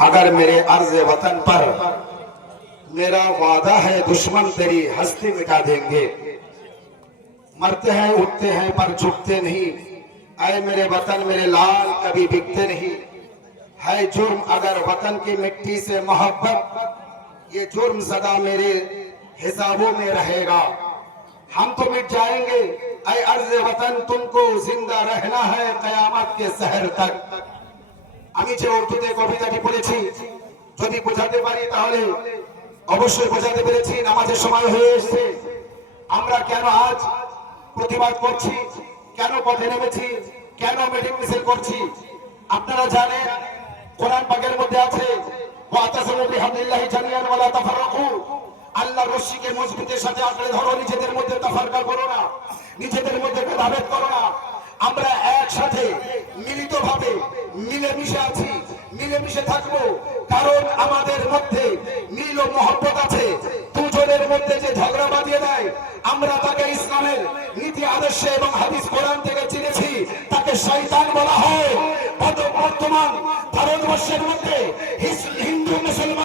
अगर मेरे अर्ज वतन पर मेरा वादा है दुश्मन तेरी हस्ती मिटा देंगे। मरते हैं उठते हैं पर झुकते नहीं, ऐ मेरे वतन मेरे लाल कभी बिकते नहीं। है जुर्म अगर वतन की मिट्टी से मोहब्बत, ये जुर्म सदा मेरे हिसाबों में रहेगा। हम तो मिट जाएंगे ऐ अर्ज वतन, तुमको जिंदा रहना है कयामत के सहर तक। আমি যে উর্দুতে কবিতাটি পড়েছি যদি বোঝাতে পারি তাহলে অবশ্যই বোঝাতে পেরেছি। নামাজের সময় হয়ে এসেছে, আমরা কেন আজ প্রতিবাদ করছি, কেন পথে নেমেছি, কেন মিটিং মিছিল করছি আপনারা জানেন। কোরআন পাকের মধ্যে আছে ওয়াতাসিমু বিহাবলিল্লাহি জামিআন ওয়া লা তাফাররাকু, আল্লাহর রশিকে মজবুতের সাথে আঁকড়ে ধরো, নিজেদের মধ্যে তাফারকা করো না, নিজেদের মধ্যে ভেদাভেদ করো না। আমরা একসাথে মিলিতভাবে মিলেমিশে আছি, মিলেমিশে থাকবো, কারণ আমাদের মধ্যে মিল ও মহব্বত আছে। দুজনের মধ্যে যে ঝগড়া বাঁধিয়ে দেয় আমরা তাকে ইসলামের নীতি আদর্শ এবং হাদিস কোরআন থেকে চিনেছি, তাকে শয়তান বলা হয়। বর্তমান ভারতবর্ষের মধ্যে হিন্দু মুসলমান